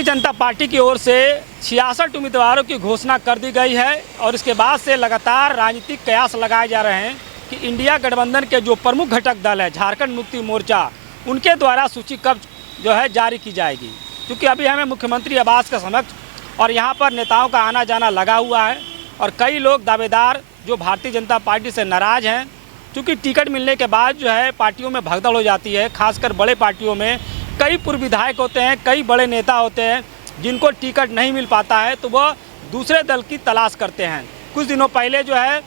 Bharatiya Janata party की ओर से 66 उम्मीदवारों की घोषणा कर दी गई है और इसके बाद से लगातार राजनीतिक कयास लगाए जा रहे हैं कि इंडिया गठबंधन के जो प्रमुख घटक दल है झारखंड मुक्ति मोर्चा, उनके द्वारा सूची कब जो है जारी की जाएगी। क्योंकि अभी हमें मुख्यमंत्री आवास के समक्ष और यहाँ पर नेताओं का आना जाना लगा हुआ है और कई लोग दावेदार जो भारतीय जनता पार्टी से नाराज़ हैं। क्योंकि टिकट मिलने के बाद जो है पार्टियों में भगदड़ हो जाती है, खासकर बड़े पार्टियों में कई पूर्व विधायक होते हैं, कई बड़े नेता होते हैं जिनको टिकट नहीं मिल पाता है तो वह दूसरे दल की तलाश करते हैं। कुछ दिनों पहले जो है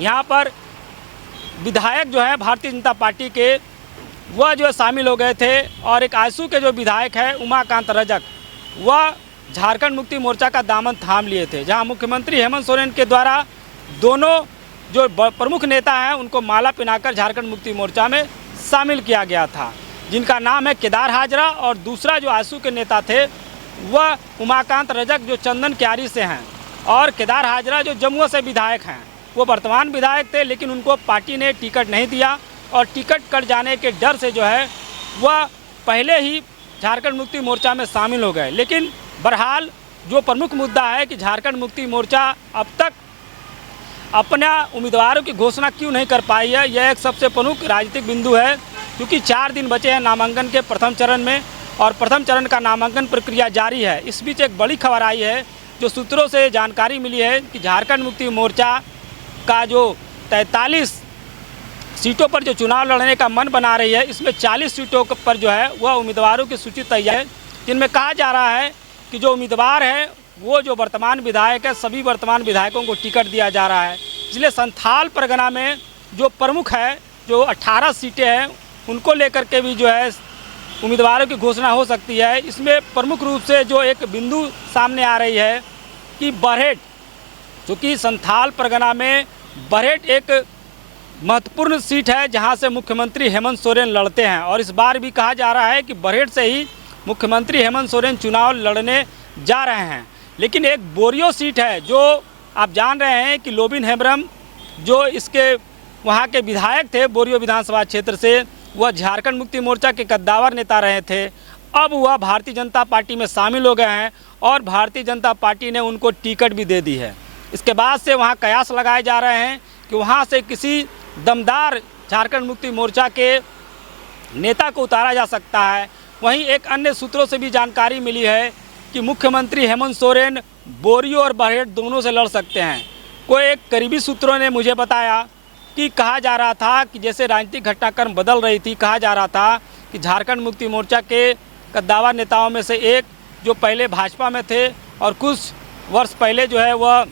यहाँ पर विधायक जो है भारतीय जनता पार्टी के वह जो है शामिल हो गए थे और एक आजसू के जो विधायक है उमाकांत रजक, वह झारखंड मुक्ति मोर्चा का दामन थाम लिए थे, जहां मुख्यमंत्री हेमंत सोरेन के द्वारा दोनों जो प्रमुख नेता हैं उनको माला पहनाकर झारखंड मुक्ति मोर्चा में शामिल किया गया था, जिनका नाम है केदार हाजरा और दूसरा जो आजसू के नेता थे वह उमाकांत रजक जो चंदन क्यारी से हैं और केदार हाजरा जो जमुआ से विधायक हैं। वो वर्तमान विधायक थे लेकिन उनको पार्टी ने टिकट नहीं दिया और टिकट कट जाने के डर से जो है वह पहले ही झारखंड मुक्ति मोर्चा में शामिल हो गए। लेकिन बहरहाल जो प्रमुख मुद्दा है कि झारखंड मुक्ति मोर्चा अब तक अपना उम्मीदवारों की घोषणा क्यों नहीं कर पाई है, यह एक सबसे प्रमुख राजनीतिक बिंदु है। क्योंकि 4 दिन बचे हैं नामांकन के प्रथम चरण में और प्रथम चरण का नामांकन प्रक्रिया जारी है। इस बीच एक बड़ी खबर आई है जो सूत्रों से जानकारी मिली है कि झारखंड मुक्ति मोर्चा का जो 43 सीटों पर जो चुनाव लड़ने का मन बना रही है, इसमें 40 सीटों पर जो है वह उम्मीदवारों की सूची तैयार है, जिनमें कहा जा रहा है कि जो उम्मीदवार है वो जो वर्तमान विधायक है, सभी वर्तमान विधायकों को टिकट दिया जा रहा है। इसलिए संथाल परगना में जो प्रमुख है, जो 18 सीटें हैं, उनको लेकर के भी जो है उम्मीदवारों की घोषणा हो सकती है। इसमें प्रमुख रूप से जो एक बिंदु सामने आ रही है कि बरहेट, चूँकि संथाल परगना में बरहेट एक महत्वपूर्ण सीट है जहां से मुख्यमंत्री हेमंत सोरेन लड़ते हैं और इस बार भी कहा जा रहा है कि बरहेट से ही मुख्यमंत्री हेमंत सोरेन चुनाव लड़ने जा रहे हैं। लेकिन एक बोरियो सीट है जो आप जान रहे हैं कि लोबिन हेम्ब्रम जो इसके वहां के विधायक थे बोरियो विधानसभा क्षेत्र से, वह झारखंड मुक्ति मोर्चा के कद्दावर नेता रहे थे। अब वह भारतीय जनता पार्टी में शामिल हो गए हैं और भारतीय जनता पार्टी ने उनको टिकट भी दे दी है। इसके बाद से वहाँ कयास लगाए जा रहे हैं कि वहाँ से किसी दमदार झारखंड मुक्ति मोर्चा के नेता को उतारा जा सकता है। वहीं एक अन्य सूत्रों से भी जानकारी मिली है कि मुख्यमंत्री हेमंत सोरेन बोरियो और बरहेट दोनों से लड़ सकते हैं। कोई एक करीबी सूत्रों ने मुझे बताया कि कहा जा रहा था कि जैसे राजनीतिक घटनाक्रम बदल रही थी, कहा जा रहा था कि झारखंड मुक्ति मोर्चा के कद्दावर नेताओं में से एक जो पहले भाजपा में थे और कुछ वर्ष पहले जो है वह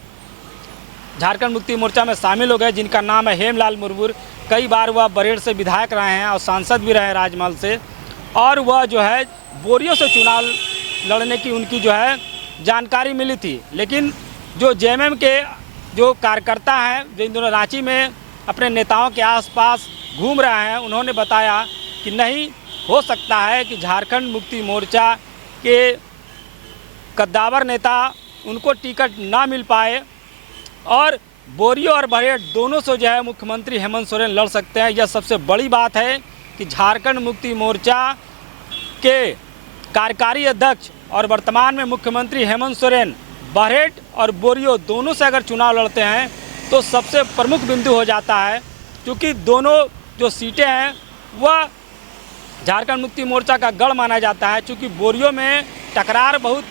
झारखंड मुक्ति मोर्चा में शामिल हो गए, जिनका नाम है हेमलाल मुर्मू। कई बार वह बरहेट से विधायक रहे हैं और सांसद भी रहे राजमहल से, और वह जो है बोरियो से चुनाव लड़ने की उनकी जो है जानकारी मिली थी। लेकिन जो जेएमएम के जो कार्यकर्ता हैं जो इन दोनों रांची में अपने नेताओं के आसपास घूम रहे हैं, उन्होंने बताया कि नहीं हो सकता है कि झारखंड मुक्ति मोर्चा के कद्दावर नेता उनको टिकट ना मिल पाए और बोरियो और बरहेट दोनों से जो है मुख्यमंत्री हेमंत सोरेन लड़ सकते हैं। यह सबसे बड़ी बात है कि झारखंड मुक्ति मोर्चा के कार्यकारी अध्यक्ष और वर्तमान में मुख्यमंत्री हेमंत सोरेन बरहेट और बोरियो दोनों से अगर चुनाव लड़ते हैं तो सबसे प्रमुख बिंदु हो जाता है, क्योंकि दोनों जो सीटें हैं वह झारखंड मुक्ति मोर्चा का गढ़ माना जाता है। चूँकि बोरियो में टकरार बहुत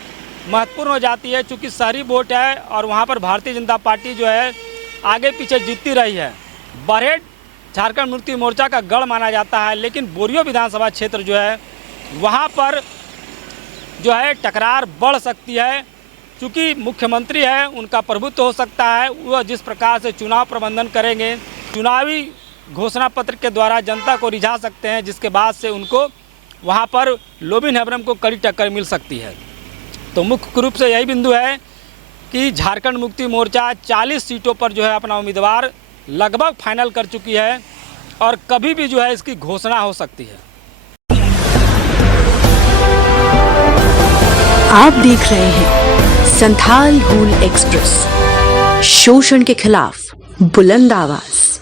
महत्वपूर्ण हो जाती है, चूँकि शहरी वोट है और वहाँ पर भारतीय जनता पार्टी जो है आगे पीछे जीतती रही है। बरहेट झारखंड मुक्ति मोर्चा का गढ़ माना जाता है, लेकिन बोरियो विधानसभा क्षेत्र जो है वहाँ पर जो है टकरार बढ़ सकती है। क्योंकि मुख्यमंत्री है, उनका प्रभुत्व हो सकता है, वह जिस प्रकार से चुनाव प्रबंधन करेंगे, चुनावी घोषणा पत्र के द्वारा जनता को रिझा सकते हैं, जिसके बाद से उनको वहाँ पर लोबिन हेम्ब्रम को कड़ी टक्कर मिल सकती है। तो मुख्य रूप से यही बिंदु है कि झारखंड मुक्ति मोर्चा 40 सीटों पर जो है अपना उम्मीदवार लगभग फाइनल कर चुकी है और कभी भी जो है इसकी घोषणा हो सकती है। आप देख रहे हैं संथाल हूल एक्सप्रेस, शोषण के खिलाफ बुलंद आवाज।